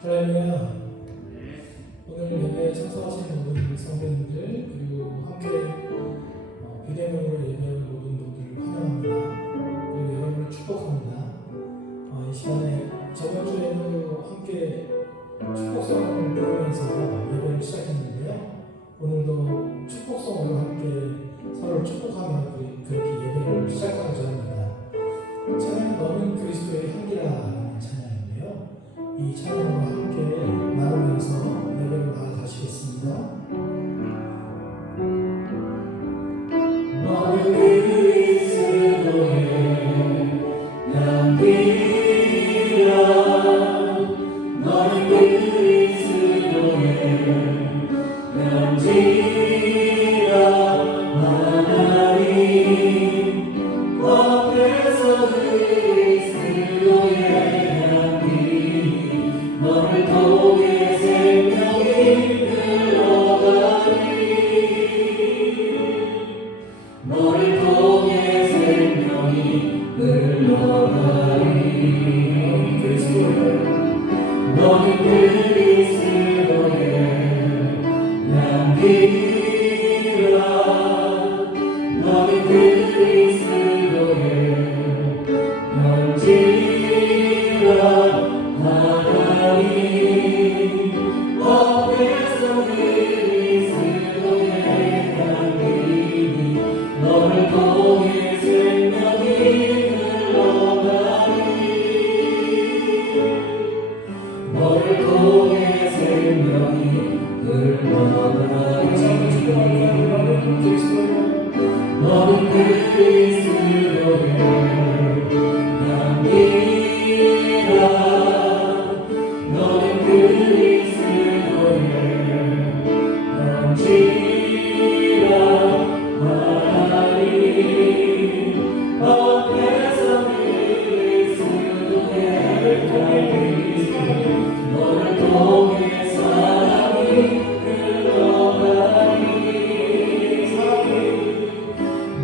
할렐루야. 오늘 예배에 참석하신 모든 성도님들 그리고 함께 비대면으로 예배하는 모든 분들을 환영합니다. 그리고 여러분을 축복합니다. 이 시간에 저번 주에도 함께 축복성을 부르면서 예배를 시작했는데요. 오늘도 축복성으로 함께 서로를 축복하며 그렇게 예배를 시작하고자 합니다. 찬양 너는 그리스도의 향기라는 찬양인데요. 이 찬양과 함께 나누면서 예배를 나아가시겠습니다. 너는 그리스도의 향기라 너는 그리스도의 향기라 하나님 앞에서 그리스도의 향기 너를 통해 생명이 흘러가리 너를 통해 생명이 흘러가리 너는 그리스도의 향기라 너는 그리스도의 향기라 하나님 앞에서 그리스도의 향기 너를 통해 생명이 흘러가리 너를 통해 생명이 흘러가리 너는 그리스도의 향기라 너는 그리스도의 향기라 하나님 앞에서 그리스도의 향기 너를 통해 사랑이 흘러가리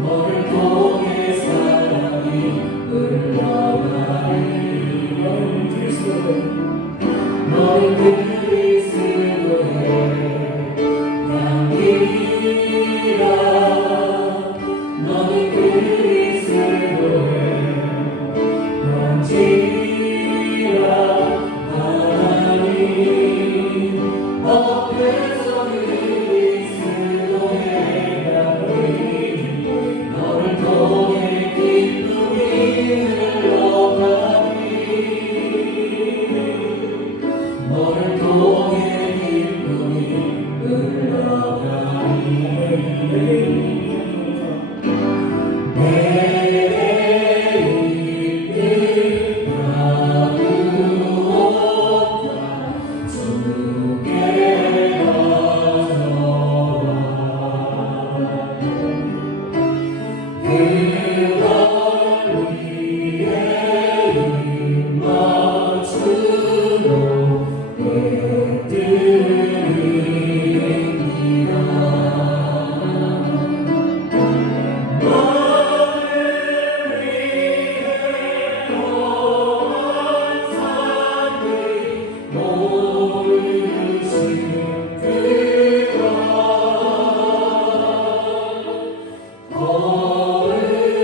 너를 통해 사랑이 흘러가리 너는 그리스도의 향기라 너는 그리스도의 향기라 하나님 앞에서 그리스도의 향기 너를 통해 기쁨이 흘러가리 너를 통해 기쁨이 흘러가리 내 입을 다루었다 주께 가져와 그 발 위에 입 맞추고 드립니다 너를 위해 모한 산들 모르신 그가 거룩한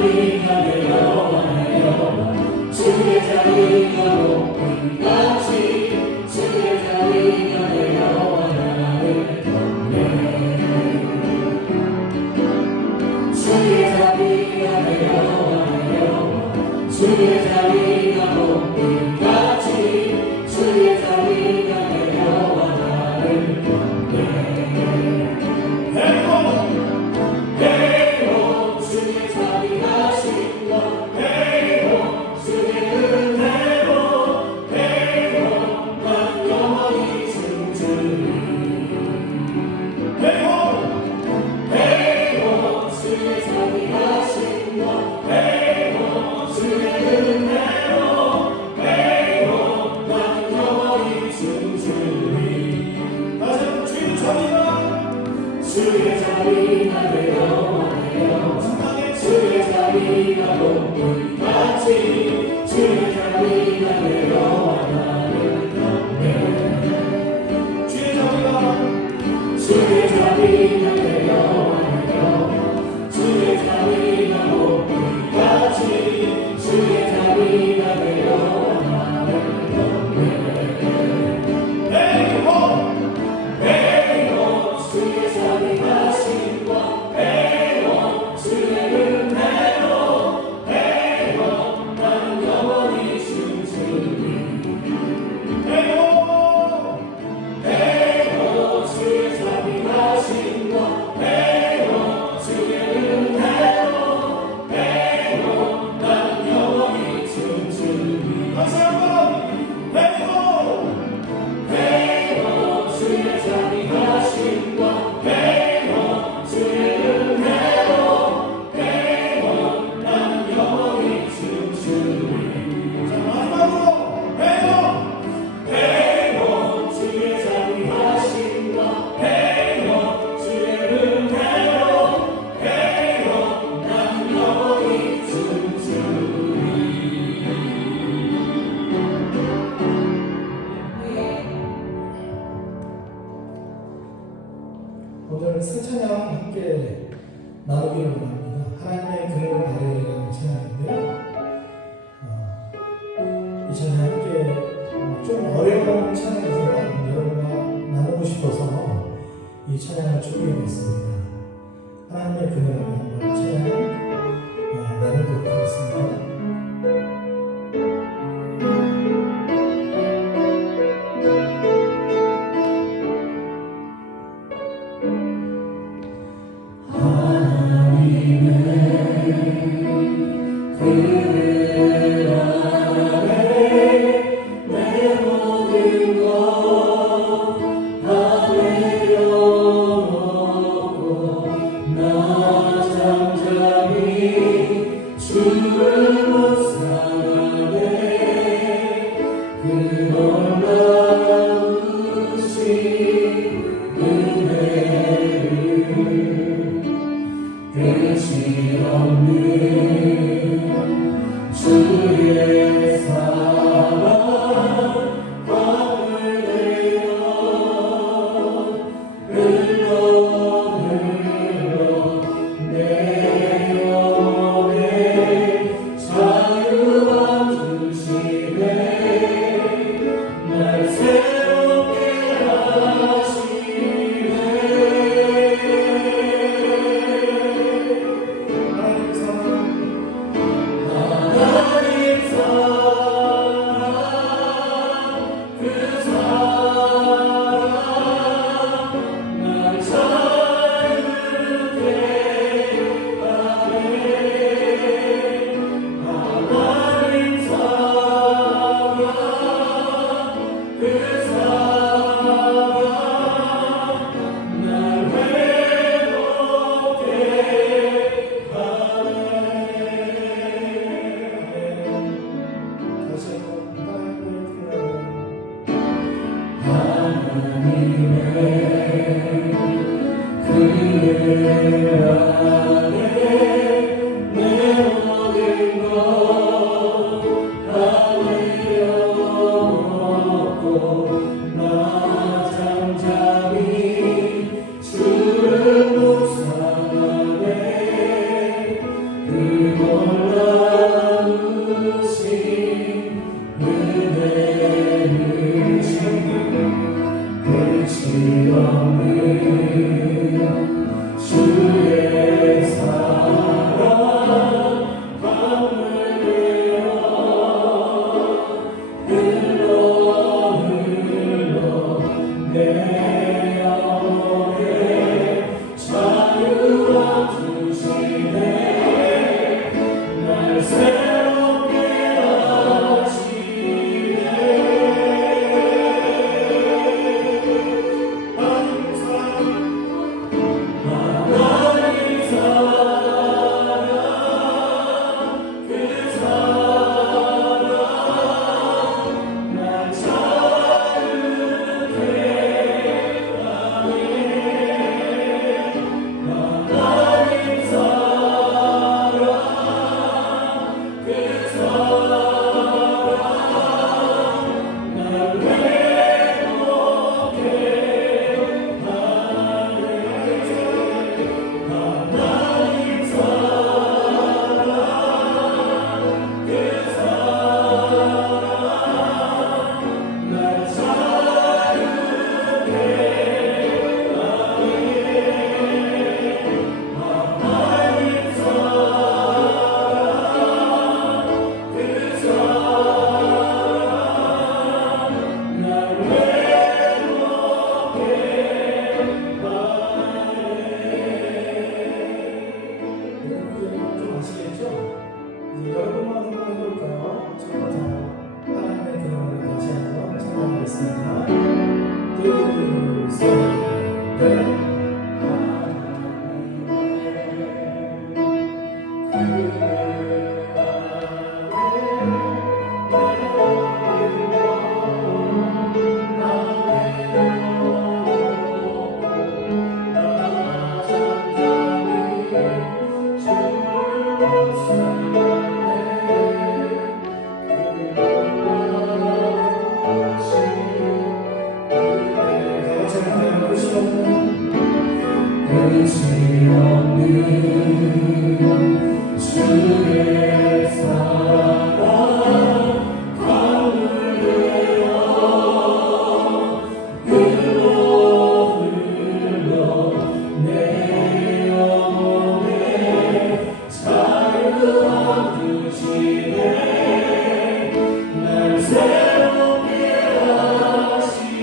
자비가 되어와요 주의 자비가 높음같이 주의 자비가 되어와 나를 덮네 주의 자비가 되어와요 주의 자비가 높음같이 주의 자비가 되어와 나를 덮네 주의 자비하신 것 주의 은혜로 난 영원히 춤추리 주의 자비하신 것 주의 은혜로 난 영원히 춤추리 다시 한번 주의 자비가 되어와요 주의 자비가 높음같이 주의 자비가 되어와 나를 덮네 주의 자비가 되어와요 주의 자비가 높음같이 주의 자비가 되어와 나를 덮네 주의 자비하신 것 주의 은혜로 난 영원히 춤추리 주의 자비하신 것 주의 은혜로 난 영원히 춤추리 다시 한번 주의 자비하신 것 주의 은혜로 난 영원히 춤추리 자 마지막으로 주의 자비하신 것 주의 은혜로 난 영원히 춤추리 오늘 새 찬양 함께 나누기를 원합니다. 하나님의 그늘을 아래라는 찬양인데요. 이 찬양 함께 좀 어려운 찬양이지만 여러분과 나누고 싶어서 이 찬양을 준비해봤습니다. 하나님의 그늘을 한번 찬양 나누도록 하겠습니다. 나 여러분만 한번 해볼까요? 처음부터 하나님의 그림을 다시 한번 찬양하겠습니다. 둘, 셋, 넷. 끝이 없는 주의 사랑 강물되어 흘러 내 영혼에 자유함 주시네 날 새롭게 하시네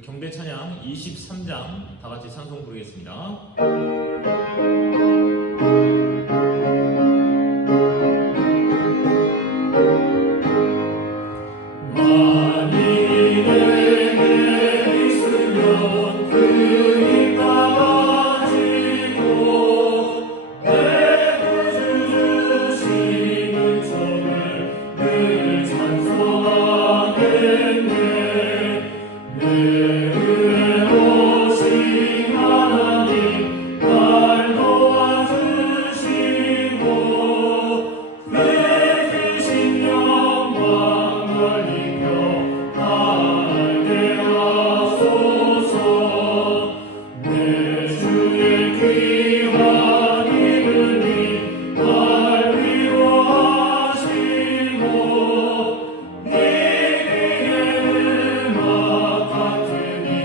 우리 경배 찬양 23장 다 같이 찬송 부르겠습니다. 같으니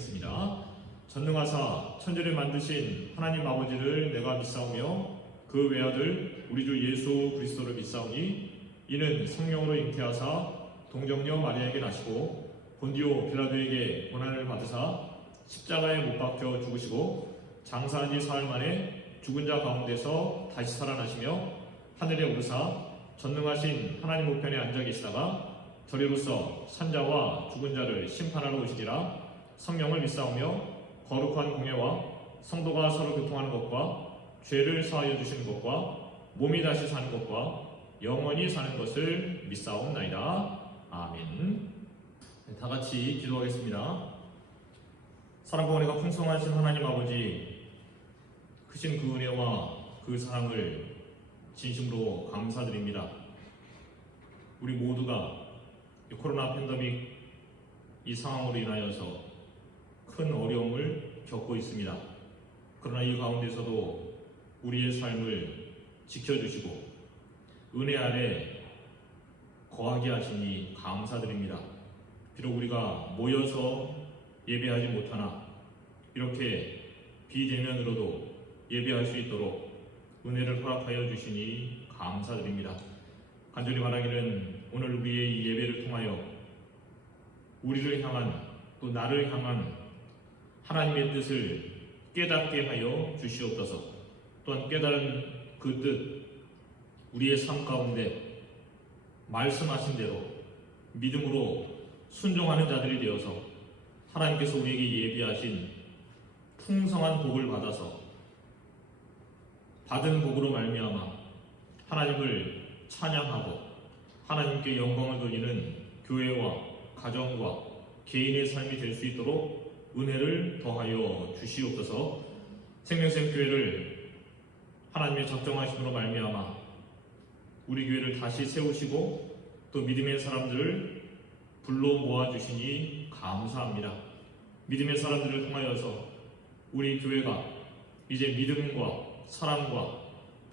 읽겠습니다. 전능하사 천지를 만드신 하나님 아버지를 내가 믿사오며 그 외아들 우리 주 예수 그리스도를 믿사오니 이는 성령으로 잉태하사 동정녀 마리아에게 나시고 본디오 빌라도에게 고난을 받으사 십자가에 못 박혀 죽으시고 장사한 지 사흘 만에 죽은 자 가운데서 다시 살아나시며 하늘에 오르사 전능하신 하나님 우편에 앉아 계시다가 저리로서 산자와 죽은 자를 심판하러 오시리라. 성령을 믿사오며 거룩한 공예와 성도가 서로 교통하는 것과 죄를 사하여 주시는 것과 몸이 다시 사는 것과 영원히 사는 것을 믿사옵나이다. 아멘. 다 같이 기도하겠습니다. 사랑과 은혜가 풍성하신 하나님 아버지, 크신 그 은혜와 그 사랑을 진심으로 감사드립니다. 우리 모두가 이 코로나 팬데믹 이 상황으로 인하여서 큰 어려움을 겪고 있습니다. 그러나 이 가운데서도 우리의 삶을 지켜주시고 은혜 아래 거하게 하시니 감사드립니다. 비록 우리가 모여서 예배하지 못하나 이렇게 비대면으로도 예배할 수 있도록 은혜를 허락하여 주시니 감사드립니다. 간절히 바라기는 오늘 우리의 이 예배를 통하여 우리를 향한 또 나를 향한 하나님의 뜻을 깨닫게 하여 주시옵소서. 또한 깨달은 그 뜻 우리의 삶 가운데 말씀하신 대로 믿음으로 순종하는 자들이 되어서 하나님께서 우리에게 예비하신 풍성한 복을 받아서 받은 복으로 말미암아 하나님을 찬양하고 하나님께 영광을 돌리는 교회와 가정과 개인의 삶이 될 수 있도록 은혜를 더하여 주시옵소서. 생명샘 교회를 하나님의 적정하심으로 말미암아 우리 교회를 다시 세우시고 또 믿음의 사람들을 불러 모아주시니 감사합니다. 믿음의 사람들을 통하여서 우리 교회가 이제 믿음과 사랑과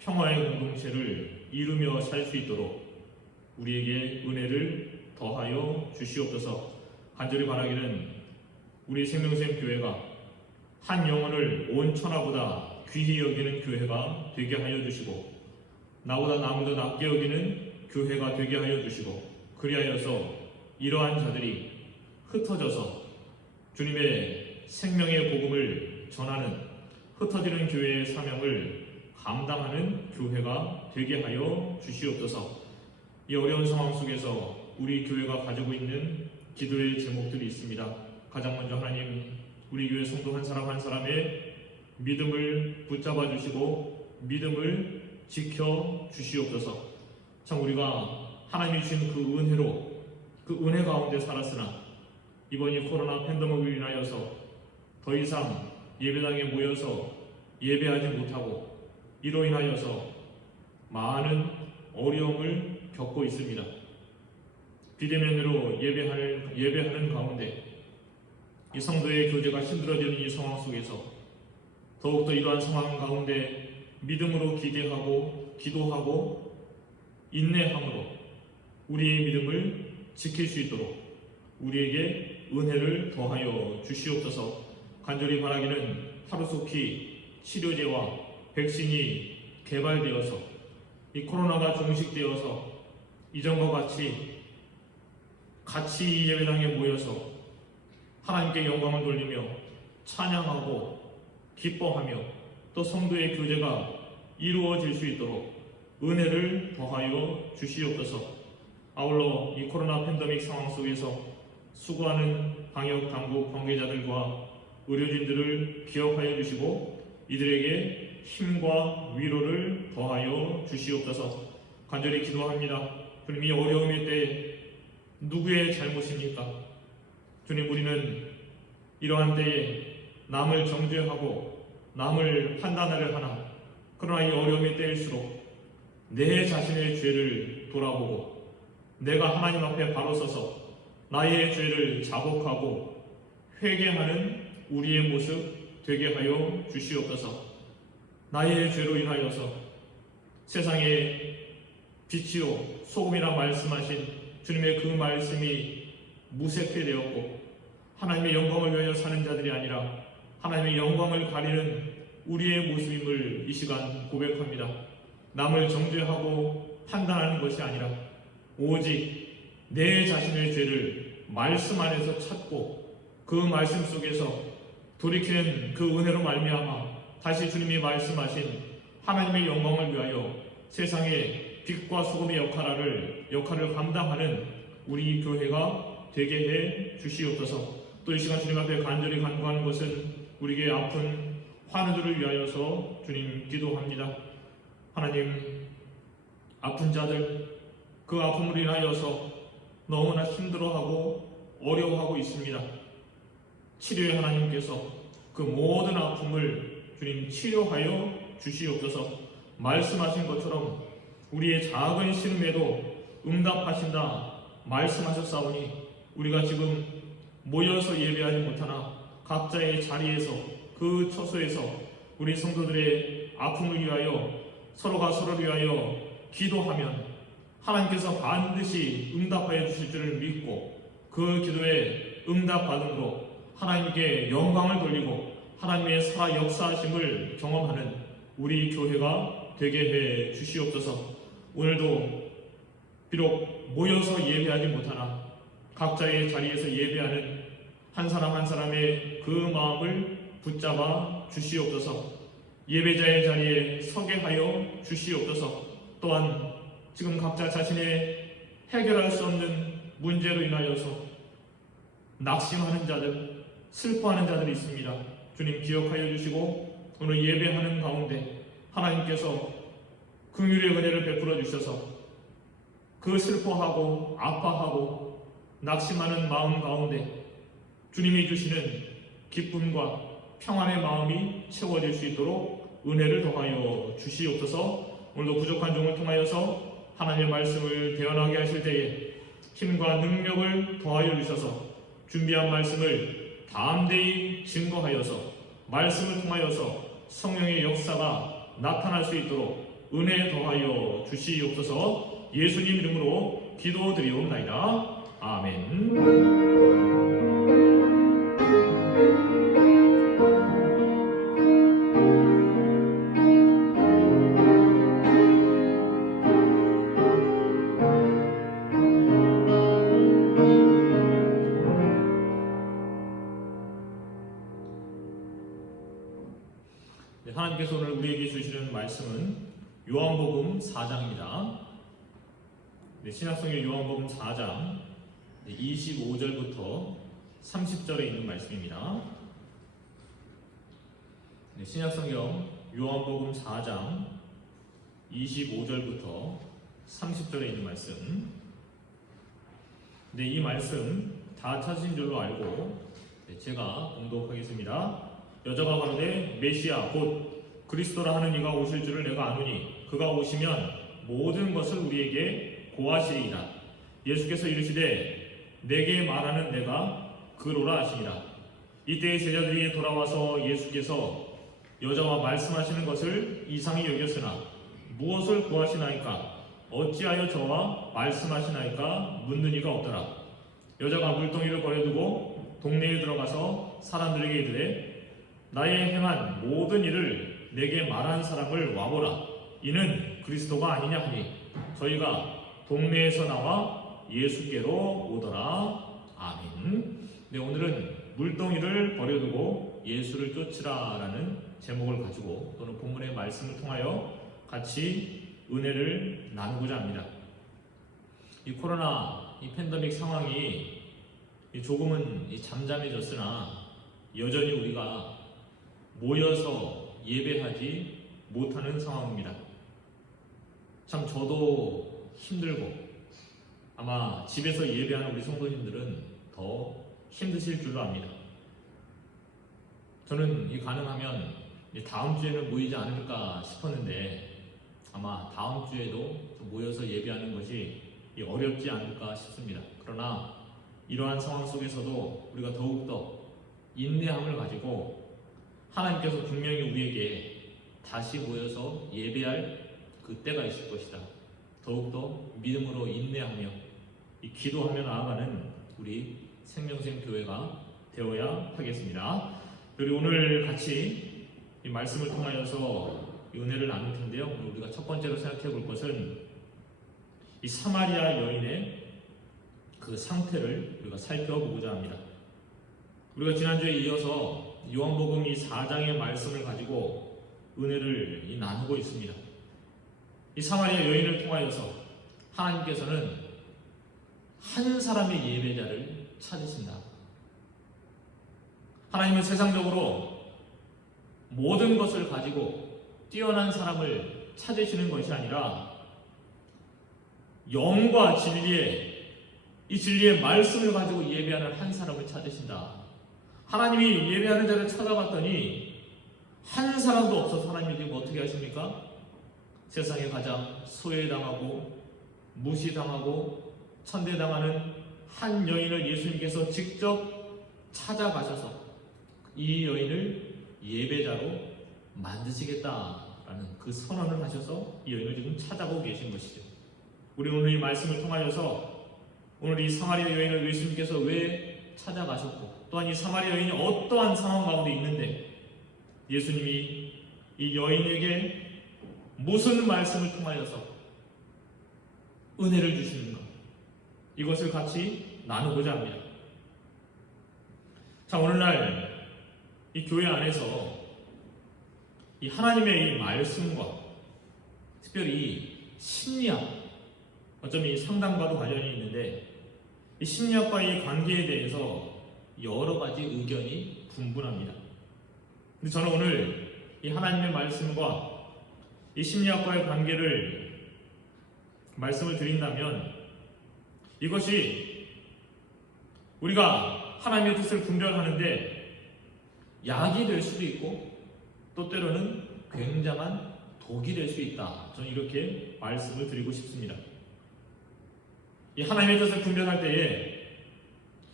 평화의 공동체를 이루며 살 수 있도록 우리에게 은혜를 더하여 주시옵소서. 간절히 바라기는 우리 생명샘 교회가 한 영혼을 온 천하보다 귀히 여기는 교회가 되게 하여 주시고 나보다 남을 더 낮게 여기는 교회가 되게 하여 주시고 그리하여서 이러한 자들이 흩어져서 주님의 생명의 복음을 전하는 흩어지는 교회의 사명을 감당하는 교회가 되게 하여 주시옵소서. 이 어려운 상황 속에서 우리 교회가 가지고 있는 기도의 제목들이 있습니다. 가장 먼저 하나님, 우리 교회 성도 한 사람 한 사람의 믿음을 붙잡아 주시고 믿음을 지켜 주시옵소서. 참 우리가 하나님이 주신 그 은혜로 그 은혜 가운데 살았으나 이번 이 코로나 팬데믹으로 인하여서 더 이상 예배당에 모여서 예배하지 못하고 이로 인하여서 많은 어려움을 겪고 있습니다. 비대면으로 예배하는 가운데 이 성도의 교제가 힘들어지는 이 상황 속에서 더욱더 이러한 상황 가운데 믿음으로 기대하고 기도하고 인내함으로 우리의 믿음을 지킬 수 있도록 우리에게 은혜를 더하여 주시옵소서. 간절히 바라기는 하루속히 치료제와 백신이 개발되어서 이 코로나가 종식되어서 이전과 같이 예배당에 모여서 하나님께 영광을 돌리며 찬양하고 기뻐하며 또 성도의 교제가 이루어질 수 있도록 은혜를 더하여 주시옵소서. 아울러 이 코로나 팬데믹 상황 속에서 수고하는 방역 당국 관계자들과 의료진들을 기억하여 주시고 이들에게 힘과 위로를 더하여 주시옵소서. 간절히 기도합니다. 주님, 이 어려움일 때 누구의 잘못입니까? 주님, 우리는 이러한 때에 남을 정죄하고 남을 판단을 하나, 그러나 이 어려움의 때일수록 내 자신의 죄를 돌아보고 내가 하나님 앞에 바로 서서 나의 죄를 자복하고 회개하는 우리의 모습 되게 하여 주시옵소서. 나의 죄로 인하여서 세상에 빛이요 소금이라 말씀하신 주님의 그 말씀이 무색해되었고 하나님의 영광을 위하여 사는 자들이 아니라 하나님의 영광을 가리는 우리의 모습임을 이 시간 고백합니다. 남을 정죄하고 판단하는 것이 아니라 오직 내 자신의 죄를 말씀 안에서 찾고 그 말씀 속에서 돌이키는 그 은혜로 말미암아 다시 주님이 말씀하신 하나님의 영광을 위하여 세상의 빛과 소금의 역할을 감당하는 우리 교회가 되게 해 주시옵소서. 또 이 시간 주님 앞에 간절히 간구하는 것은 우리에게 아픈 환우들을 위하여서 주님 기도합니다. 하나님, 아픈 자들 그 아픔으로 인하여서 너무나 힘들어하고 어려워하고 있습니다. 치료의 하나님께서 그 모든 아픔을 주님 치료하여 주시옵소서. 말씀하신 것처럼 우리의 작은 신음에도 응답하신다 말씀하셨사오니 우리가 지금 모여서 예배하지 못하나 각자의 자리에서 그 처소에서 우리 성도들의 아픔을 위하여 서로가 서로를 위하여 기도하면 하나님께서 반드시 응답하여 주실 줄을 믿고 그 기도에 응답받음으로 하나님께 영광을 돌리고 하나님의 살아 역사하심을 경험하는 우리 교회가 되게 해 주시옵소서. 오늘도 비록 모여서 예배하지 못하나 각자의 자리에서 예배하는 한 사람 한 사람의 그 마음을 붙잡아 주시옵소서. 예배자의 자리에 서게 하여 주시옵소서. 또한 지금 각자 자신의 해결할 수 없는 문제로 인하여서 낙심하는 자들, 슬퍼하는 자들이 있습니다. 주님 기억하여 주시고 오늘 예배하는 가운데 하나님께서 긍휼의 은혜를 베풀어 주셔서 그 슬퍼하고 아파하고 낙심하는 마음 가운데 주님이 주시는 기쁨과 평안의 마음이 채워질 수 있도록 은혜를 더하여 주시옵소서. 오늘도 부족한 종을 통하여서 하나님의 말씀을 대언하게 하실 때에 힘과 능력을 더하여 주셔서 준비한 말씀을 담대히 증거하여서 말씀을 통하여서 성령의 역사가 나타날 수 있도록 은혜 더하여 주시옵소서. 예수님 이름으로 기도드리옵나이다. 아멘. 하나님께서 오늘 우리에게 주시는 말씀은 요한복음 4장입니다. 신약성경 요한복음 4장 25절부터 30절에 있는 말씀입니다. 신약성경 요한복음 4장 25절부터 30절에 있는 말씀. 이 말씀 다 찾으신 줄로 알고 제가 봉독하겠습니다. 여자가 가로되 메시아 곧 그리스도라 하는 이가 오실 줄을 내가 아노니 그가 오시면 모든 것을 우리에게 고하시리이다. 예수께서 이르시되 내게 말하는 내가 그로라 하시니라. 이때 제자들이 돌아와서 예수께서 여자와 말씀하시는 것을 이상히 여겼으나 무엇을 구하시나이까 어찌하여 저와 말씀하시나이까 묻는 이가 없더라. 여자가 물동이를 버려두고 동네에 들어가서 사람들에게 이르되 나의 행한 모든 일을 내게 말한 사람을 와보라. 이는 그리스도가 아니냐 하니 저희가 동네에서 나와 예수께로 오더라. 아멘. 오늘은 물동이를 버려두고 예수를 쫓으라라는 제목을 가지고 또는 본문의 말씀을 통하여 같이 은혜를 나누고자 합니다. 이 코로나 이 팬데믹 상황이 조금은 잠잠해졌으나 여전히 우리가 모여서 예배하지 못하는 상황입니다. 참 저도 힘들고 아마 집에서 예배하는 우리 성도님들은 더 힘드실 줄로 압니다. 저는 가능하면 다음 주에는 모이지 않을까 싶었는데 아마 다음 주에도 모여서 예배하는 것이 어렵지 않을까 싶습니다. 그러나 이러한 상황 속에서도 우리가 더욱더 인내함을 가지고 하나님께서 분명히 우리에게 다시 모여서 예배할 그 때가 있을 것이다. 더욱더 믿음으로 인내하며 기도하며 나아가는 우리 생명샘 교회가 되어야 하겠습니다. 그리고 오늘 같이 이 말씀을 통하여서 이 은혜를 나눌 텐데요. 우리가 첫 번째로 생각해 볼 것은 이 사마리아 여인의 그 상태를 우리가 살펴보고자 합니다. 우리가 지난주에 이어서 요한복음 이 4장의 말씀을 가지고 은혜를 나누고 있습니다. 이 사마리아 여인을 통하여서 하나님께서는 한 사람의 예배자를 찾으신다. 하나님은 세상적으로 모든 것을 가지고 뛰어난 사람을 찾으시는 것이 아니라 영과 이 진리의 말씀을 가지고 예배하는 한 사람을 찾으신다. 하나님이 예배하는 자를 찾아봤더니 한 사람도 없어서 하나님이 지금 어떻게 하십니까? 세상에 가장 소외당하고 무시당하고 천대당하는 한 여인을 예수님께서 직접 찾아가셔서 이 여인을 예배자로 만드시겠다라는 그 선언을 하셔서 이 여인을 지금 찾아보고 계신 것이죠. 우리 오늘 이 말씀을 통하여서 오늘 이 사마리아 여인을 예수님께서 왜 찾아가셨고 또한 이 사마리아 여인이 어떠한 상황 가운데 있는데 예수님이 이 여인에게 무슨 말씀을 통하여서 은혜를 주시는가, 이것을 같이 나누고자 합니다. 자, 오늘날 이 교회 안에서 이 하나님의 이 말씀과 특별히 심리학, 어쩌면 이 상담과도 관련이 있는데 이 심리학과의 관계에 대해서 여러 가지 의견이 분분합니다. 근데 저는 오늘 이 하나님의 말씀과 이 심리학과의 관계를 말씀을 드린다면 이것이 우리가 하나님의 뜻을 분별하는데 약이 될 수도 있고 또 때로는 굉장한 독이 될 수 있다. 저는 이렇게 말씀을 드리고 싶습니다. 이 하나님의 뜻을 분별할 때에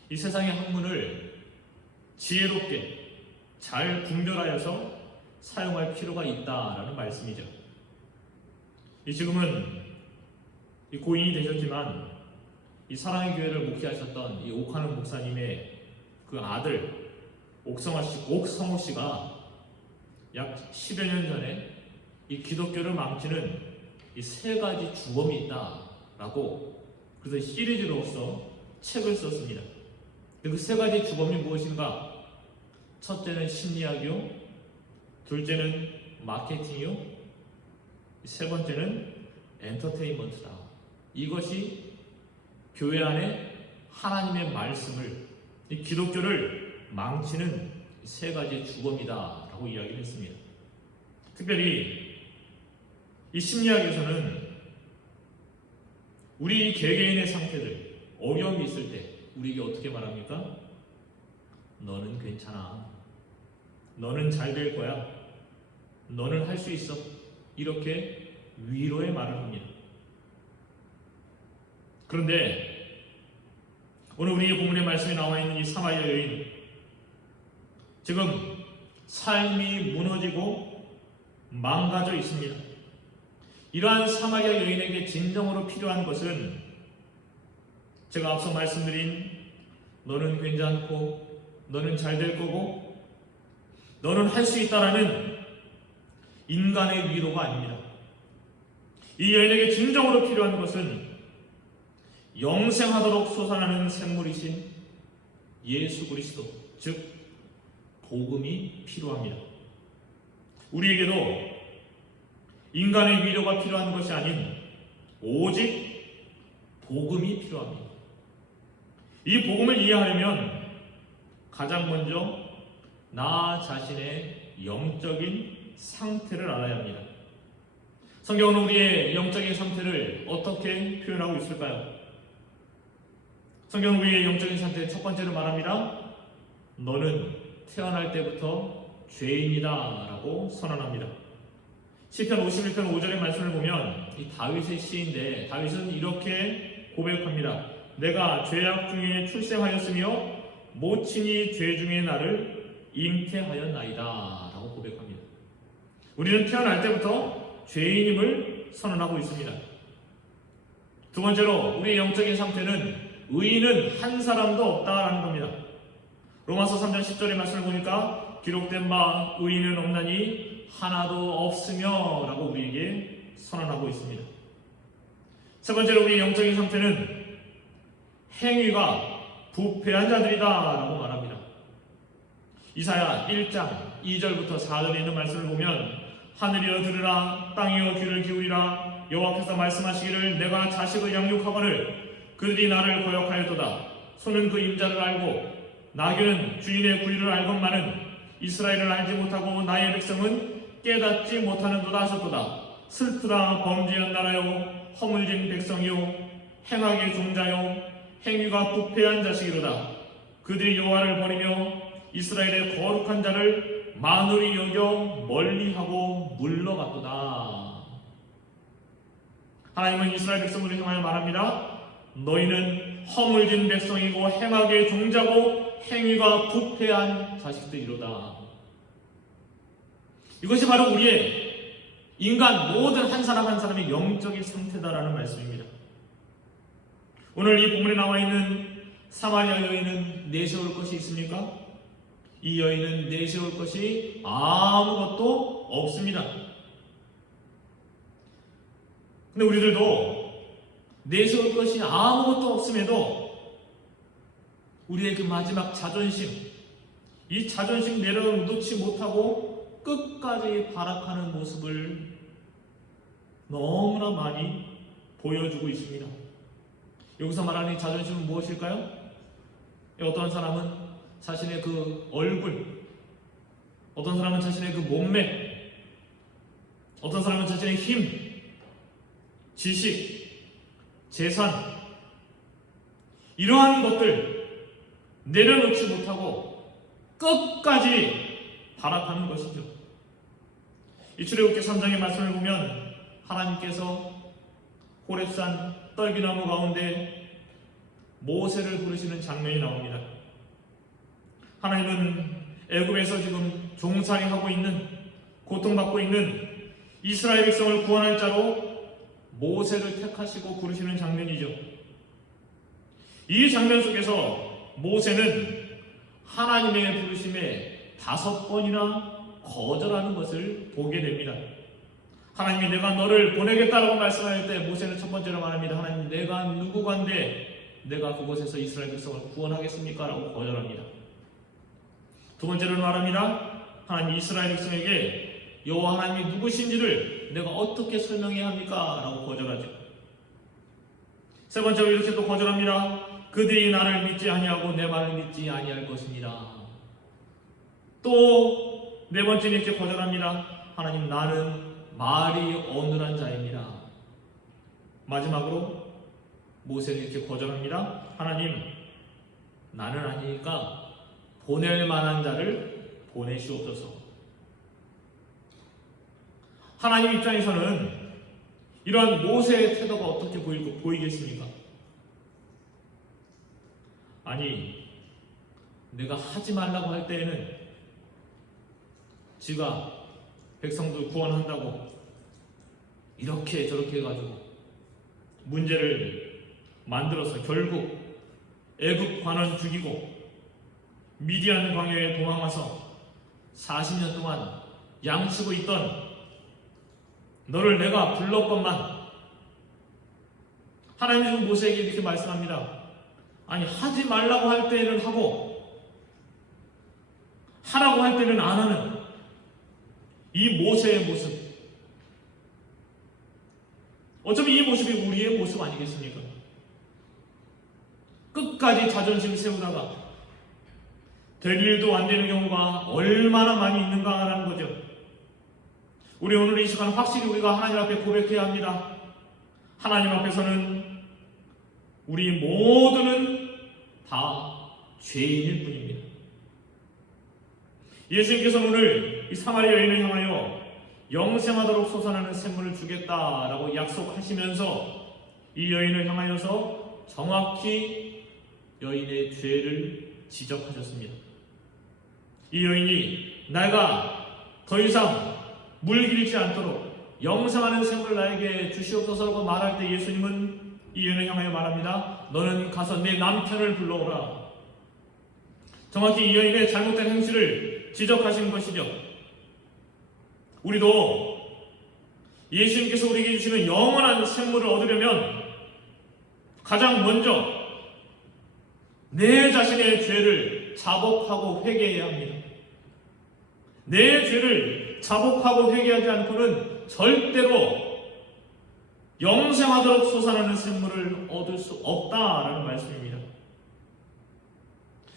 이 세상의 학문을 지혜롭게 잘 분별하여서 사용할 필요가 있다라는 말씀이죠. 지금은 이 고인이 되셨지만 이 사랑의 교회를 목회하셨던 이 옥하는 목사님의 그 아들 옥성호 씨가 약 10여 년 전에 이 기독교를 망치는 이 3가지 주범이 있다라고 그래서 시리즈로서 책을 썼습니다. 그 3가지 주범이 무엇인가? 첫째는 심리학이요, 둘째는 마케팅이요, 세 번째는 엔터테인먼트다. 이것이 교회 안에 하나님의 말씀을, 이 기독교를 망치는 3가지 주범이다라고 이야기를 했습니다. 특별히 이 심리학에서는 우리 개개인의 상태들, 어려움이 있을 때 우리에게 어떻게 말합니까? 너는 괜찮아. 너는 잘 될 거야. 너는 할 수 있어. 이렇게 위로의 말을 합니다. 그런데 오늘 우리의 본문의 말씀에 나와 있는 이 사마리아 여인, 지금 삶이 무너지고 망가져 있습니다. 이러한 사마리아 여인에게 진정으로 필요한 것은 제가 앞서 말씀드린 너는 괜찮고 너는 잘 될 거고 너는 할 수 있다라는 인간의 위로가 아닙니다. 이 여인에게 진정으로 필요한 것은 영생하도록 솟아나는 샘물이신 예수 그리스도, 즉 복음이 필요합니다. 우리에게도 인간의 위로가 필요한 것이 아닌 오직 복음이 필요합니다. 이 복음을 이해하려면 가장 먼저 나 자신의 영적인 상태를 알아야 합니다. 성경은 우리의 영적인 상태를 어떻게 표현하고 있을까요? 성경은 우리의 영적인 상태 첫 번째로 말합니다. 너는 태어날 때부터 죄인이다 라고 선언합니다. 시편 51편 5절의 말씀을 보면 이 다윗의 시인데 다윗은 이렇게 고백합니다. 내가 죄악 중에 출생하였으며 모친이 죄 중에 나를 잉태하였나이다 라고 고백합니다. 우리는 태어날 때부터 죄인임을 선언하고 있습니다. 두 번째로 우리의 영적인 상태는 의인은 한 사람도 없다라는 겁니다. 로마서 3장 10절의 말씀을 보니까 기록된 바 의인은 없나니 하나도 없으며 라고 우리에게 선언하고 있습니다. 세 번째로 우리의 영적인 상태는 행위가 부패한 자들이다 라고 말합니다. 이사야 1장 2절부터 4절에 있는 말씀을 보면 하늘이여 들으라 땅이여 귀를 기울이라 여호와께서 말씀하시기를 내가 자식을 양육하거늘 그들이 나를 거역하였도다. 소는 그 임자를 알고 나귀는 주인의 구유를 알건만은 이스라엘을 알지 못하고 나의 백성은 깨닫지 못하는도다 하셨도다. 슬프다 범죄한 나라요 허물진 백성이요 행악의 종자요 행위가 부패한 자식이로다. 그들이 여호와를 버리며 이스라엘의 거룩한 자를 만홀히 여겨 멀리하고 물러갔도다. 하나님은 이스라엘 백성들을 향하여 말합니다. 너희는 허물진 백성이고 행악의 종자고 행위가 부패한 자식들이로다. 이것이 바로 우리의 인간 모든 한 사람 한 사람의 영적인 상태다라는 말씀입니다. 오늘 이 본문에 나와 있는 사마리아 여인은 내세울 것이 있습니까? 이 여인은 내세울 것이 아무것도 없습니다. 근데 우리들도 내세울 것이 아무것도 없음에도 우리의 그 마지막 자존심, 이 자존심 내려놓지 못하고 끝까지 발악하는 모습을 너무나 많이 보여주고 있습니다. 여기서 말하는 이 자존심은 무엇일까요? 어떤 사람은 자신의 그 얼굴, 어떤 사람은 자신의 그 몸매, 어떤 사람은 자신의 힘, 지식, 재산, 이러한 것들 내려놓지 못하고 끝까지 발악하는 것이죠. 이 출애굽기 3장의 말씀을 보면 하나님께서 호렙산 떨기나무 가운데 모세를 부르시는 장면이 나옵니다. 하나님은 애굽에서 지금 종살이하고 있는, 고통받고 있는 이스라엘 백성을 구원할 자로 모세를 택하시고 부르시는 장면이죠. 이 장면 속에서 모세는 하나님의 부르심에 5번이나 거절하는 것을 보게 됩니다. 하나님이 내가 너를 보내겠다라고 말씀할 때 모세는 첫 번째로 말합니다. 하나님, 내가 누구간데 내가 그곳에서 이스라엘 백성을 구원하겠습니까? 라고 거절합니다. 두 번째로 말합니다. 하나님, 이스라엘 백성에게 여호와 하나님이 누구신지를 내가 어떻게 설명해야 합니까? 라고 거절하죠. 세 번째로 이렇게 또 거절합니다. 그들이 나를 믿지 아니하고 내 말을 믿지 아니할 것입니다. 또 네 번째는 이렇게 거절합니다. 하나님, 나는 말이 어눌한 자입니다. 마지막으로 모세는 이렇게 거절합니다. 하나님, 나는 아니니까 보낼 만한 자를 보내시옵소서. 하나님 입장에서는 이러한 모세의 태도가 어떻게 보이겠습니까? 아니, 내가 하지 말라고 할 때에는 지가 백성들 구원한다고 이렇게 저렇게 해가지고 문제를 만들어서 결국 애굽 관원 죽이고 미디안 광야에 도망와서 40년 동안 양치고 있던 너를 내가 불렀건만, 하나님은 모세에게 이렇게 말씀합니다. 아니, 하지 말라고 할 때는 하고 하라고 할 때는 안 하는 이 모세의 모습, 어차피 이 모습이 우리의 모습 아니겠습니까? 끝까지 자존심 세우다가 될 일도 안 되는 경우가 얼마나 많이 있는가라는 거죠. 우리 오늘 이 시간 확실히 우리가 하나님 앞에 고백해야 합니다. 하나님 앞에서는 우리 모두는 다 죄인일 뿐입니다. 예수님께서는 오늘 이 사마리아 여인을 향하여 영생하도록 솟아나는 샘물을 주겠다라고 약속하시면서 이 여인을 향하여서 정확히 여인의 죄를 지적하셨습니다. 이 여인이 내가 더 이상 물길지 않도록 영생하는 샘물을 나에게 주시옵소서라고 말할 때 예수님은 이 여인을 향하여 말합니다. 너는 가서 내 남편을 불러오라. 정확히 이 여인의 잘못된 행실을 지적하신 것이죠. 우리도 예수님께서 우리에게 주시는 영원한 생물을 얻으려면 가장 먼저 내 자신의 죄를 자복하고 회개해야 합니다. 내 죄를 자복하고 회개하지 않고는 절대로 영생하도록 솟아나는 생물을 얻을 수 없다라는 말씀입니다.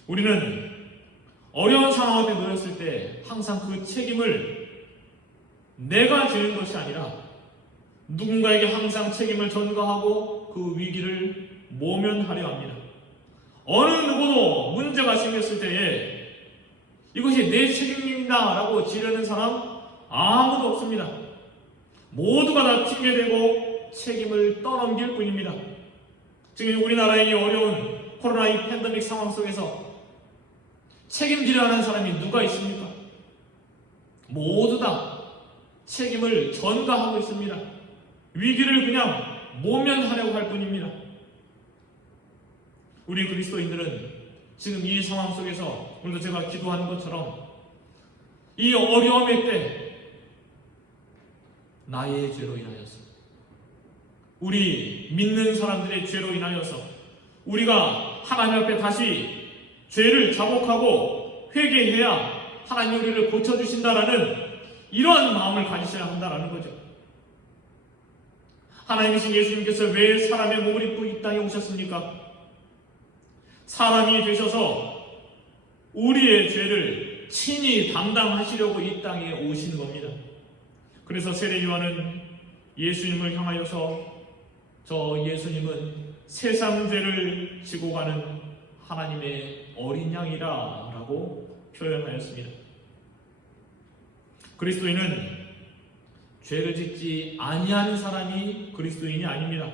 우리는 어려운 상황 앞에 놓였을 때 항상 그 책임을 내가 지는 것이 아니라 누군가에게 항상 책임을 전가하고 그 위기를 모면하려 합니다. 어느 누구도 문제가 생겼을 때에 이것이 내 책임입니다 라고 지르는 사람 아무도 없습니다. 모두가 다 핑계대고 책임을 떠넘길 뿐입니다. 지금 우리나라의 이 어려운 코로나 팬데믹 상황 속에서 책임지려 하는 사람이 누가 있습니까? 모두 다 책임을 전가하고 있습니다. 위기를 그냥 모면하려고 할 뿐입니다. 우리 그리스도인들은 지금 이 상황 속에서 오늘도 제가 기도하는 것처럼 이 어려움의 때 나의 죄로 인하여서, 우리 믿는 사람들의 죄로 인하여서 우리가 하나님 앞에 다시 죄를 자복하고 회개해야 하나님 우리를 고쳐주신다라는 이러한 마음을 가지셔야 한다라는 거죠. 하나님이신 예수님께서 왜 사람의 몸을 입고 이 땅에 오셨습니까? 사람이 되셔서 우리의 죄를 친히 담당하시려고 이 땅에 오신 겁니다. 그래서 세례 요한은 예수님을 향하여서 저 예수님은 세상 죄를 지고 가는 하나님의 어린 양이라 라고 표현하였습니다. 그리스도인은 죄를 짓지 아니하는 사람이 그리스도인이 아닙니다.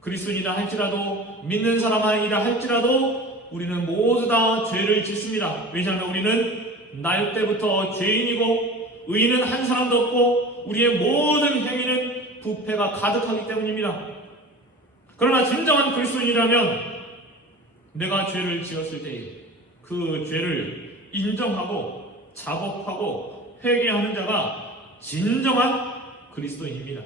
그리스도인이라 할지라도, 믿는 사람이라 할지라도 우리는 모두 다 죄를 짓습니다. 왜냐하면 우리는 날 때부터 죄인이고 의인은 한 사람도 없고 우리의 모든 행위는 부패가 가득하기 때문입니다. 그러나 진정한 그리스도인이라면 내가 죄를 지었을 때에 그 죄를 인정하고 자복하고 회개하는 자가 진정한 그리스도인입니다.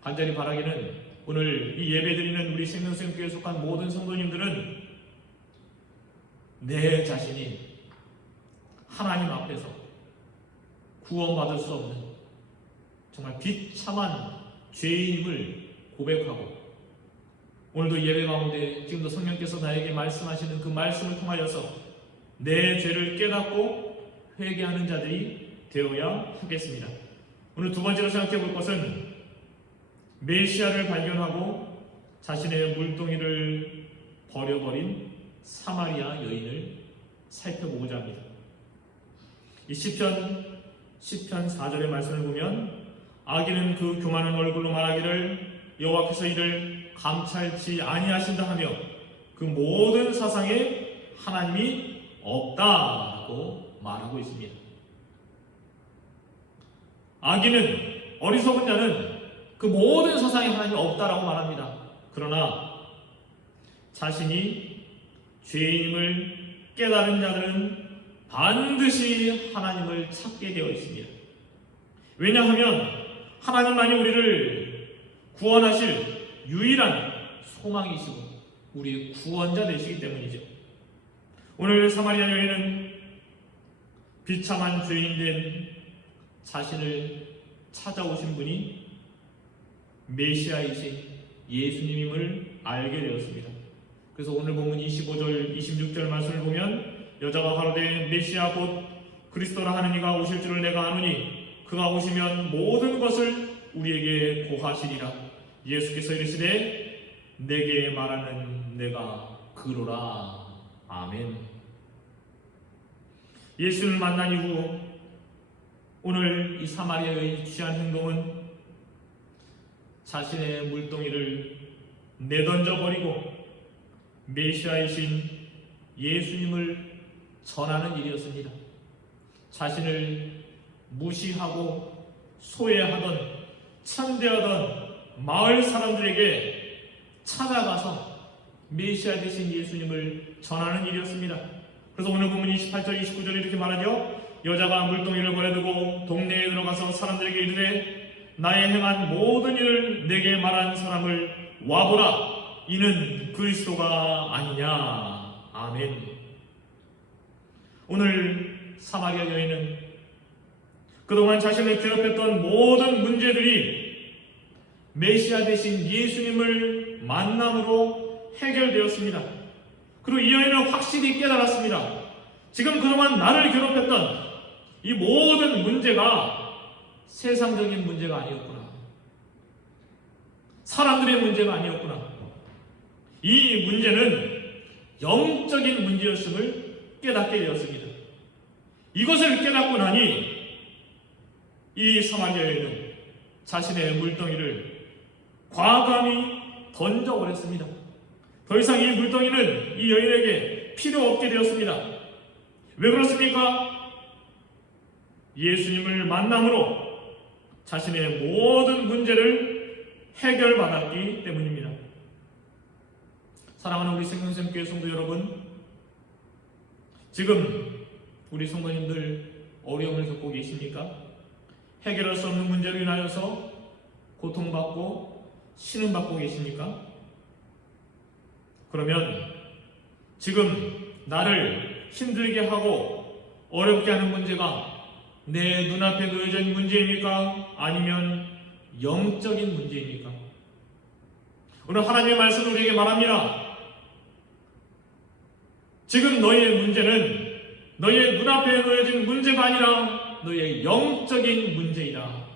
간절히 바라기는 오늘 이 예배드리는 우리 생명수양교회에 속한 모든 성도님들은 내 자신이 하나님 앞에서 구원받을 수 없는 정말 비참한 죄인임을 고백하고, 오늘도 예배 가운데 지금도 성령께서 나에게 말씀하시는 그 말씀을 통하여서 내 죄를 깨닫고 회개하는 자들이 되어야 하겠습니다. 오늘 두 번째로 생각해 볼 것은 메시아를 발견하고 자신의 물동이를 버려버린 사마리아 여인을 살펴보고자 합니다. 이 시편 4절의 말씀을 보면 아기는 그 교만한 얼굴로 말하기를 여호와께서 이를 감찰치 아니하신다 하며 그 모든 사상에 하나님이 없다라고 말하고 있습니다. 아기는, 어리석은 자는 그 모든 사상에 하나님이 없다라고 말합니다. 그러나 자신이 죄인임을 깨달은 자들은 반드시 하나님을 찾게 되어 있습니다. 왜냐하면 하나님만이 우리를 구원하실 유일한 소망이시고 우리의 구원자 되시기 때문이죠. 오늘 사마리아 여인은 비참한 죄인된 자신을 찾아오신 분이 메시아이신 예수님임을 알게 되었습니다. 그래서 오늘 본문 25절, 26절 말씀을 보면 여자가 가로되 메시아 곧 그리스도라 하는 이가 오실 줄을 내가 아노니 그가 오시면 모든 것을 우리에게 고하시리라. 예수께서 이르시되 내게 말하는 내가 그로라. 아멘. 예수를 만난 이후 오늘 이 사마리아 여인이 취한 행동은 자신의 물동이를 내던져 버리고 메시아이신 예수님을 전하는 일이었습니다. 자신을 무시하고 소외하던 천대하던 마을 사람들에게 찾아가서 메시아 되신 예수님을 전하는 일이었습니다. 그래서 오늘 본문 28절 29절에 이렇게 말하죠. 여자가 물동이를 보내두고 동네에 들어가서 사람들에게 이르되 나의 행한 모든 일을 내게 말한 사람을 와보라. 이는 그리스도가 아니냐. 아멘. 오늘 사마리아 여인은 그동안 자신을 괴롭혔던 모든 문제들이 메시아 되신 예수님을 만남으로 해결되었습니다. 그리고 이 여인은 확실히 깨달았습니다. 지금 그동안 나를 괴롭혔던 이 모든 문제가 세상적인 문제가 아니었구나. 사람들의 문제가 아니었구나. 이 문제는 영적인 문제였음을 깨닫게 되었습니다. 이것을 깨닫고 나니 이 사마리아 여인은 자신의 물동이를 과감히 던져버렸습니다. 더 이상 이 물동이는 이 여인에게 필요 없게 되었습니다. 왜 그렇습니까? 예수님을 만남으로 자신의 모든 문제를 해결받았기 때문입니다. 사랑하는 우리 생명샘교회 성도 여러분, 지금 우리 성도님들 어려움을 겪고 계십니까? 해결할 수 없는 문제로 인하여서 고통받고 신음받고 계십니까? 그러면 지금 나를 힘들게 하고 어렵게 하는 문제가 내 눈앞에 놓여져 있는 문제입니까? 아니면 영적인 문제입니까? 오늘 하나님의 말씀은 우리에게 말합니다. 지금 너희의 문제는 너희의 눈앞에 놓여진 문제가 아니라 너희의 영적인 문제이다.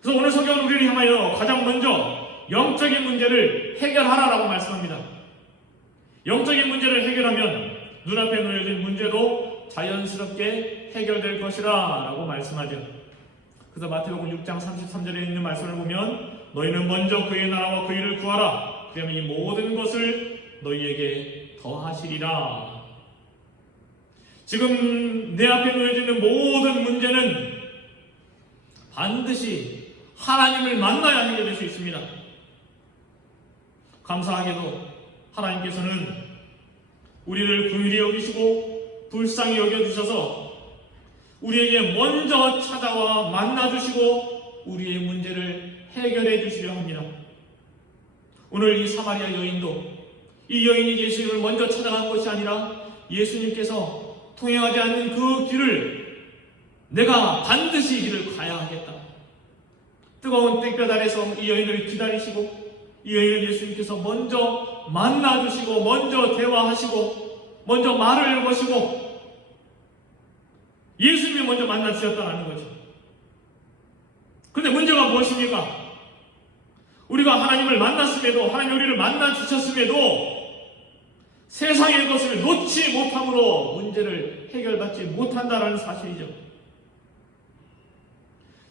그래서 오늘 성경은 우리를 향하여 가장 먼저 영적인 문제를 해결하라라고 말씀합니다. 영적인 문제를 해결하면 눈앞에 놓여진 문제도 자연스럽게 해결될 것이라 라고 말씀하죠. 그래서 마태복음 6장 33절에 있는 말씀을 보면 너희는 먼저 그의 나라와 그 일을 구하라. 그러면 이 모든 것을 너희에게 더하시리라. 지금 내 앞에 놓여지는 모든 문제는 반드시 하나님을 만나야 해결될 수 있습니다. 감사하게도 하나님께서는 우리를 긍휼히 여기시고 불쌍히 여겨주셔서 우리에게 먼저 찾아와 만나주시고 우리의 문제를 해결해 주시려 합니다. 오늘 이 사마리아 여인도 이 여인이 예수님을 먼저 찾아간 것이 아니라 예수님께서 통행하지 않는 그 길을 내가 반드시 이 길을 가야 하겠다. 뜨거운 땡볕 아래서 이 여인을 기다리시고 이 여인을 예수님께서 먼저 만나주시고 먼저 대화하시고 먼저 말을 거시고 예수님이 먼저 만나주셨다는 거죠. 그런데 문제가 무엇입니까? 우리가 하나님을 만났음에도 하나님 우리를 만나주셨음에도 세상의 것을 놓지 못함으로 문제를 해결받지 못한다는 사실이죠.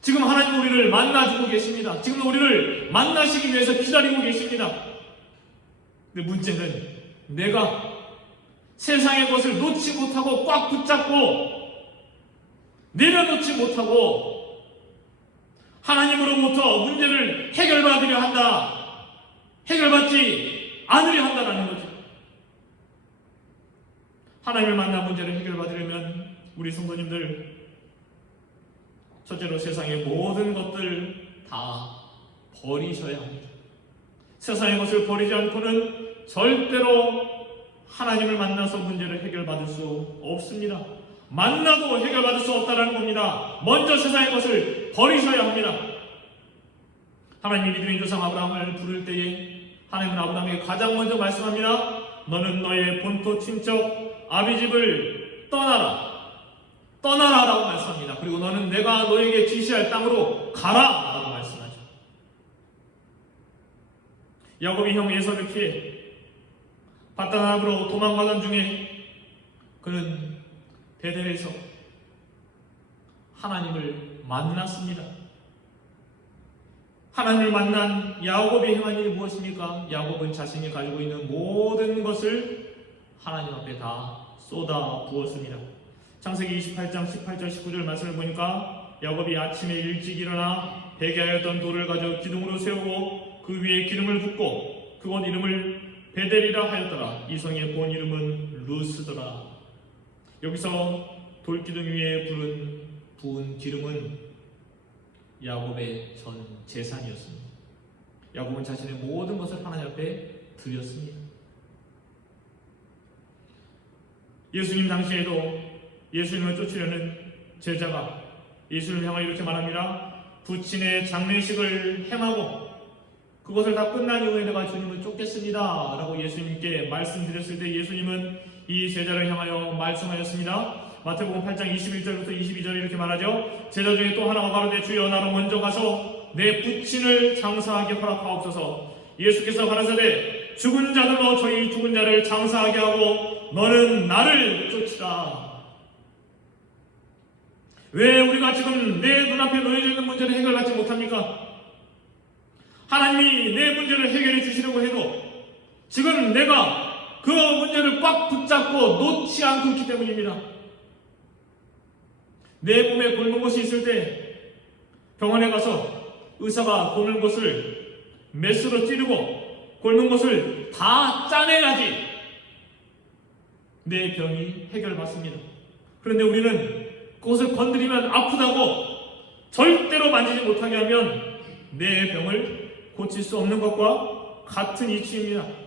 지금 하나님 우리를 만나주고 계십니다. 지금 우리를 만나시기 위해서 기다리고 계십니다. 근데 문제는 내가 세상의 것을 놓지 못하고 꽉 붙잡고 내려놓지 못하고 하나님으로부터 문제를 해결받으려 한다. 해결받지 않으려 한다는 거죠. 하나님을 만나 문제를 해결받으려면 우리 성도님들 첫째로 세상의 모든 것들 다 버리셔야 합니다. 세상의 것을 버리지 않고는 절대로 하나님을 만나서 문제를 해결받을 수 없습니다. 만나도 해결받을 수 없다는 겁니다. 먼저 세상의 것을 버리셔야 합니다. 하나님이 믿음의 조상 아브라함을 부를 때에 하나님은 아브라함에게 가장 먼저 말씀합니다. 너는 너의 본토 친척 아비집을 떠나라 라고 말씀합니다. 그리고 너는 내가 너에게 지시할 땅으로 가라 라고 말씀하죠. 야곱이 형 에서를 피해 바단 아람으로 도망가던 중에 그는 베델에서 하나님을 만났습니다. 하나님을 만난 야곱이 행한 일이 무엇입니까? 야곱은 자신이 가지고 있는 모든 것을 하나님 앞에 다 쏟아 부었습니다. 창세기 28장 18절 19절 말씀을 보니까 야곱이 아침에 일찍 일어나 배개하였던 돌을 가져 기둥으로 세우고 그 위에 기름을 붓고 그곳 이름을 베델이라 하였더라. 이 성의 본 이름은 루스더라. 여기서 돌기둥 위에 부은 기름은 야곱의 전 재산이었습니다. 야곱은 자신의 모든 것을 하나님 앞에 드렸습니다. 예수님 당시에도 예수님을 쫓으려는 제자가 예수님을 향하여 이렇게 말합니다. 부친의 장례식을 행하고 그것을 다 끝난 이후에 내가 주님을 쫓겠습니다 라고 예수님께 말씀드렸을 때 예수님은 이 제자를 향하여 말씀하였습니다. 마태복음 8장 21절부터 22절에 이렇게 말하죠. 제자 중에 또 하나가 가로되 주여 나로 먼저 가서 내 부친을 장사하게 허락하옵소서. 예수께서 가라사대 죽은 자들로 저희 죽은 자를 장사하게 하고 너는 나를 쫓으라. 왜 우리가 지금 내 눈앞에 놓여져 있는 문제를 해결하지 못합니까? 하나님이 내 문제를 해결해 주시려고 해도 지금 내가 그 문제를 꽉 붙잡고 놓지 않고 있기 때문입니다. 내 몸에 곪은 곳이 있을 때 병원에 가서 의사가 곪은 곳을 메스로 찌르고 곪은 곳을 다 짜내야지 내 병이 해결받습니다. 그런데 우리는 그것을 건드리면 아프다고 절대로 만지지 못하게 하면 내 병을 고칠 수 없는 것과 같은 이치입니다.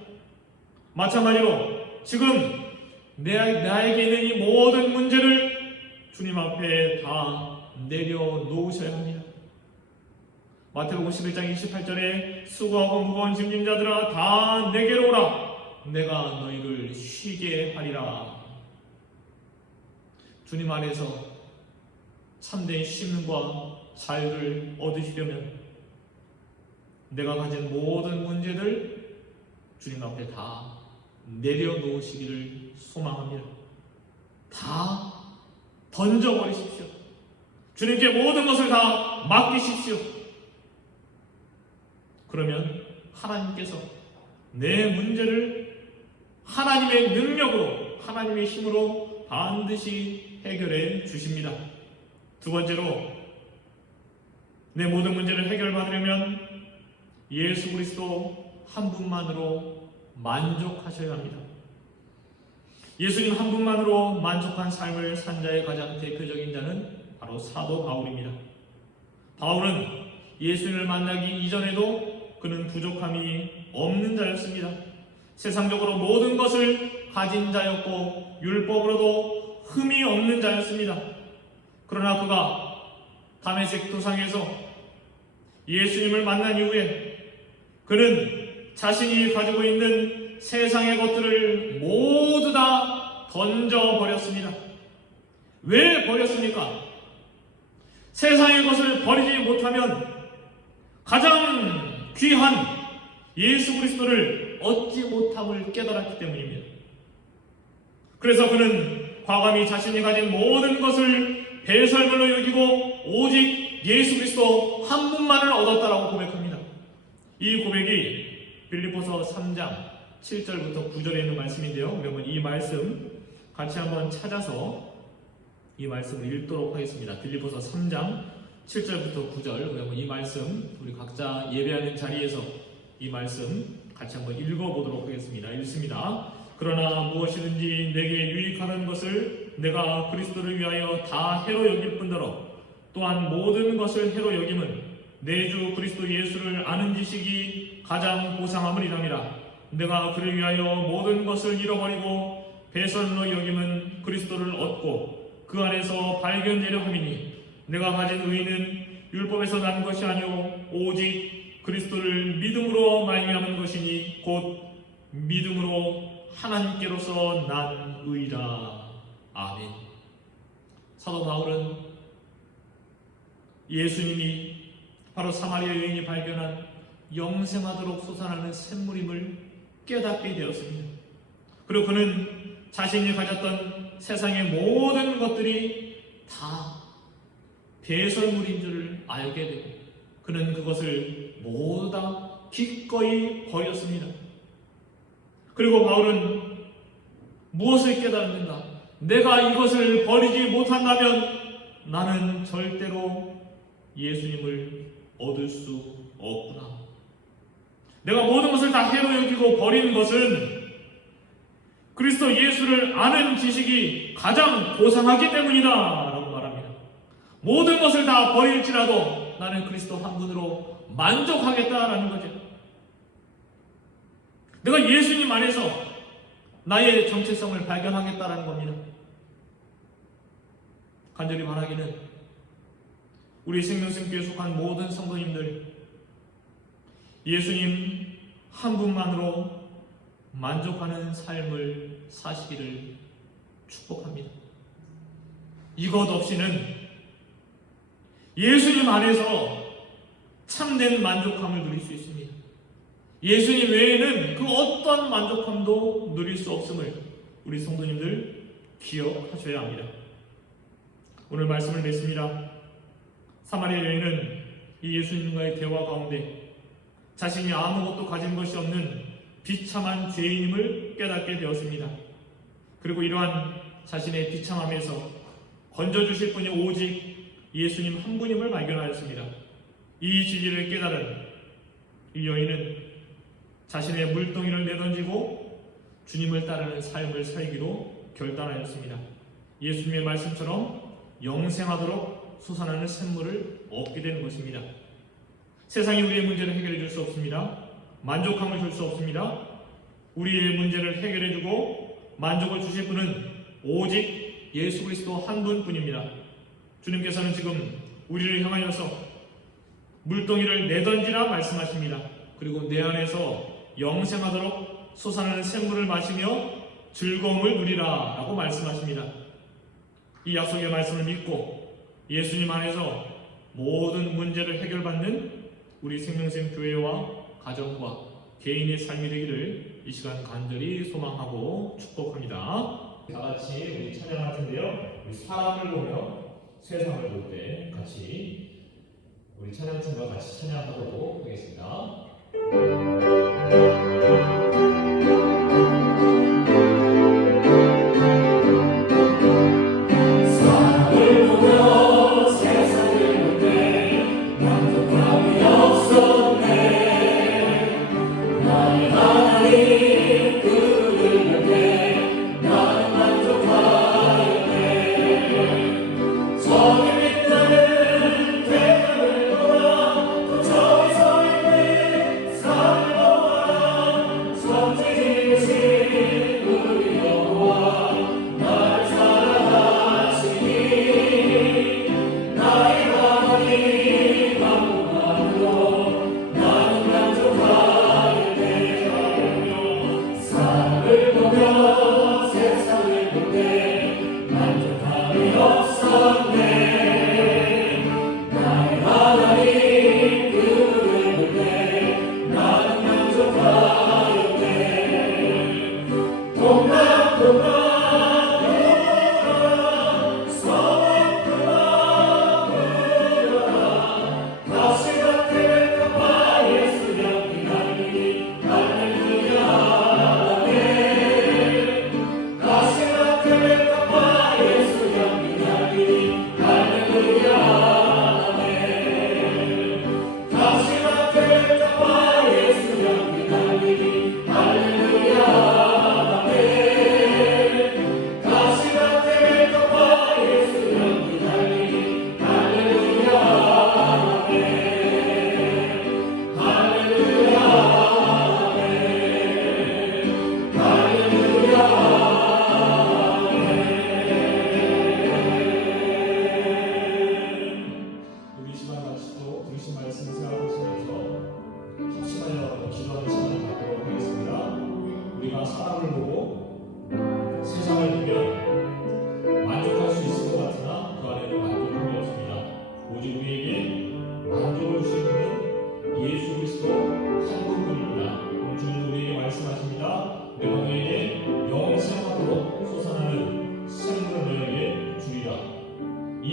마찬가지로 지금 나에게 있는 이 모든 문제를 주님 앞에 다 내려놓으셔야 합니다. 마태복음 11장 28절에 수고하고 무거운 짐진 자들아 다 내게로 오라. 내가 너희를 쉬게 하리라. 주님 안에서 참된 쉼과 자유를 얻으시려면 내가 가진 모든 문제들 주님 앞에 다 내려놓으시기를 소망합니다. 다 던져버리십시오. 주님께 모든 것을 다 맡기십시오. 그러면 하나님께서 내 문제를 하나님의 능력으로 하나님의 힘으로 반드시 해결해 주십니다. 두 번째로 내 모든 문제를 해결받으려면 예수 그리스도 한 분만으로 만족하셔야 합니다. 예수님 한 분만으로 만족한 삶을 산 자의 가장 대표적인 자는 바로 사도 바울입니다. 바울은 예수님을 만나기 이전에도 그는 부족함이 없는 자였습니다. 세상적으로 모든 것을 가진 자였고 율법으로도 흠이 없는 자였습니다. 그러나 그가 다메섹 도상에서 예수님을 만난 이후에 그는 자신이 가지고 있는 세상의 것들을 모두 다 던져버렸습니다. 왜 버렸습니까? 세상의 것을 버리지 못하면 가장 귀한 예수 그리스도를 얻지 못함을 깨달았기 때문입니다. 그래서 그는 과감히 자신이 가진 모든 것을 배설물로 여기고 오직 예수 그리스도 한 분만을 얻었다라고 고백합니다. 이 고백이 빌립보서 3장 7절부터 9절에 있는 말씀인데요. 그러면 이 말씀 같이 한번 찾아서 이 말씀을 읽도록 하겠습니다. 빌립보서 3장 7절부터 9절. 그러면 이 말씀 우리 각자 예배하는 자리에서 이 말씀 같이 한번 읽어보도록 하겠습니다. 읽습니다. 그러나 무엇이든지 내게 유익하는 것을 내가 그리스도를 위하여 다 해로 여길 뿐더러 또한 모든 것을 해로 여김은 내 주 그리스도 예수를 아는 지식이 가장 보상함이라니라. 내가 그를 위하여 모든 것을 잃어버리고 배설로 여김은 그리스도를 얻고 그 안에서 발견되려 함이니 내가 가진 의는 율법에서 난 것이 아니오 오직 그리스도를 믿음으로 말미암은 것이니 곧 믿음으로 하나님께로서 난 의라. 아멘. 사도 바울은 예수님이 바로 사마리아 여인이 발견한 영생하도록 솟아나는 샘물임을 깨닫게 되었습니다. 그리고 그는 자신이 가졌던 세상의 모든 것들이 다 배설물인 줄을 알게 되고 그는 그것을 모두 다 기꺼이 버렸습니다. 그리고 바울은 무엇을 깨달는가? 내가 이것을 버리지 못한다면 나는 절대로 예수님을 얻을 수 없구나. 내가 모든 것을 다 해로 여기고 버린 것은 그리스도 예수를 아는 지식이 가장 고상하기 때문이다 라고 말합니다. 모든 것을 다 버릴지라도 나는 그리스도 한 분으로 만족하겠다라는 거죠. 내가 예수님 안에서 나의 정체성을 발견하겠다라는 겁니다. 간절히 바라기는 우리 생명샘교에 속한 모든 성도님들 예수님 한 분만으로 만족하는 삶을 사시기를 축복합니다. 이것 없이는 예수님 안에서 참된 만족함을 누릴 수 있습니다. 예수님 외에는 그 어떤 만족함도 누릴 수 없음을 우리 성도님들 기억하셔야 합니다. 오늘 말씀을 맺습니다. 사마리아 여인은 이 예수님과의 대화 가운데 자신이 아무것도 가진 것이 없는 비참한 죄인임을 깨닫게 되었습니다. 그리고 이러한 자신의 비참함에서 건져주실 분이 오직 예수님 한 분임을 발견하였습니다. 이 진리를 깨달은 이 여인은 자신의 물동이를 내던지고 주님을 따르는 삶을 살기로 결단하였습니다. 예수님의 말씀처럼 영생하도록 솟아나는 샘물을 얻게 되는 것입니다. 세상이 우리의 문제를 해결해 줄 수 없습니다. 만족함을 줄 수 없습니다. 우리의 문제를 해결해 주고 만족을 주실 분은 오직 예수 그리스도 한 분뿐입니다. 주님께서는 지금 우리를 향하여서 물동이를 내던지라 말씀하십니다. 그리고 내 안에서 영생하도록 솟아나는 샘물을 마시며 즐거움을 누리라 라고 말씀하십니다. 이 약속의 말씀을 믿고 예수님 안에서 모든 문제를 해결받는 우리 생명샘 교회와 가정과 개인의 삶이 되기를 이 시간 간절히 소망하고 축복합니다. 다 같이 우리 찬양할 텐데요. 우리 사람을 보며 세상을 볼 때 같이 우리 찬양팀과 같이 찬양하도록 하겠습니다.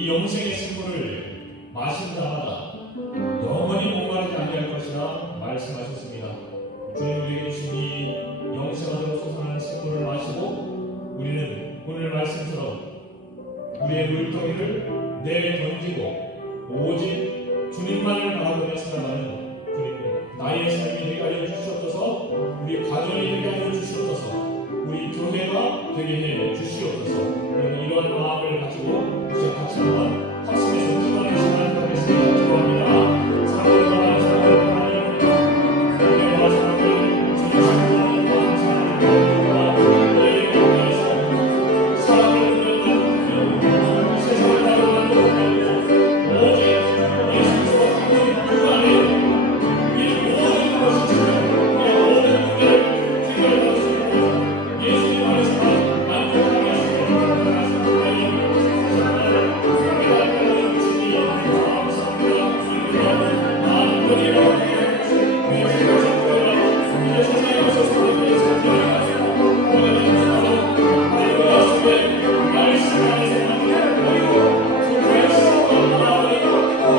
이 영생의 샘물을 마신 자마다 영원히 목마르지 아니할 것이라 말씀하셨습니다. 주님 우리에게 주신 이 영생하도록 솟아나는 샘물을 마시고 우리는 오늘 말씀처럼 우리의 물동이를 내던지고 오직 주님만을 바라보며 살아가는 주님 나의 삶이 되게 하여 주시옵소서. 우리 가정이 되게 하여 주시옵소서. 우리 교회가 되게 해 주시옵소서. 이런 마음을 가지고 우리 같이 한번 합심해서 기도하는 시간을 갖겠습니다. 기도합니다. 사랑을 받아 사랑을 하나님 교회와 사랑을 주시고 감사합니다. 우리의 가운데서 사랑을 누렸던 세상을 다루는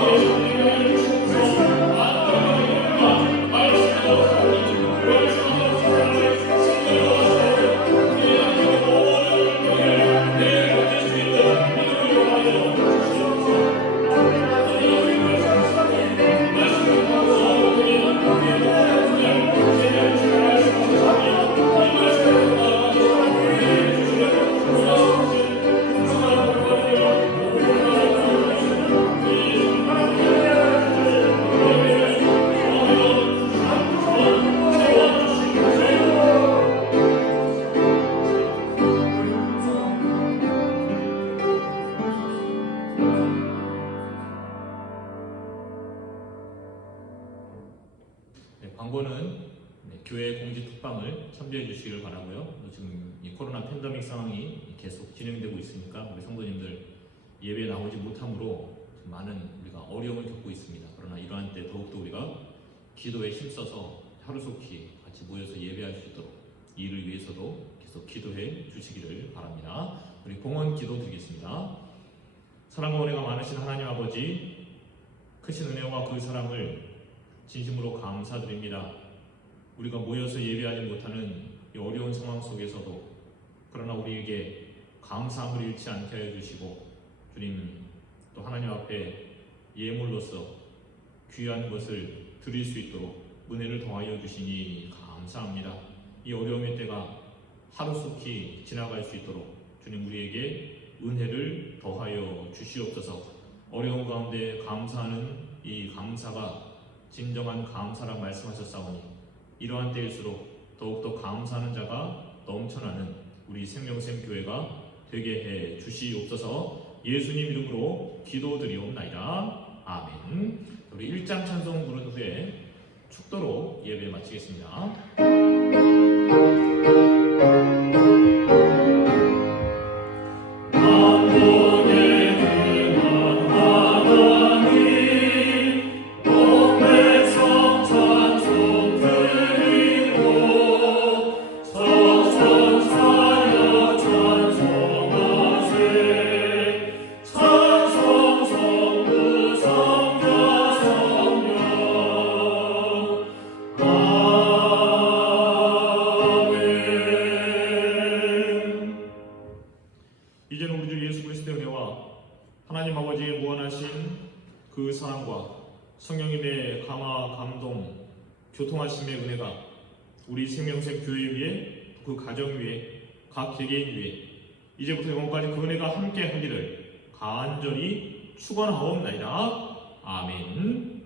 오직 예수 그리스도 한 분 그 안에 우리 모든 것이 우리 모든 문제를 해결할 수 있고 예수님 안에서 만족하게 하시고 하나님 깨닫게 주시니 감사합니다. 주님과 많은 분이 광고는 교회 공지 특방을 참조해 주시길 바라고요. 지금 이 코로나 팬데믹 상황이 계속 진행되고 있으니까 우리 성도님들 예배에 나오지 못함으로 많은 우리가 어려움을 겪고 있습니다. 그러나 이러한 때 더욱더 우리가 기도에 힘써서 하루속히 같이 모여서 예배할 수 있도록 이를 위해서도 계속 기도해 주시기를 바랍니다. 우리 봉헌 기도 드리겠습니다. 사랑과 은혜가 많으신 하나님 아버지, 크신 은혜와 그 사랑을 진심으로 감사드립니다. 우리가 모여서 예배하지 못하는 이 어려운 상황 속에서도 그러나 우리에게 감사함을 잃지 않게 하여 주시고 주님 또 하나님 앞에 예물로서 귀한 것을 드릴 수 있도록 은혜를 더하여 주시니 감사합니다. 이 어려움의 때가 하루속히 지나갈 수 있도록 주님 우리에게 은혜를 더하여 주시옵소서. 어려운 가운데 감사하는 이 감사가 진정한 감사라 말씀하셨사오니 이러한 때일수록 더욱더 감사하는 자가 넘쳐나는 우리 생명샘 교회가 되게 해 주시옵소서. 예수님 이름으로 기도드리옵나이다. 아멘. 우리 1장 찬송 부른 후에 축도로 예배 마치겠습니다. 이제는 우리 주 예수 그리스도의 은혜와 하나님 아버지의 무한하신 그 사랑과 성령님의 감화, 감동, 교통하심의 은혜가 우리 생명샘 교회 위에 그 가정 위에 각 개개인 위에 이제부터 영원까지 그 은혜가 함께 하기를 간절히 축원하옵나이다. 아멘.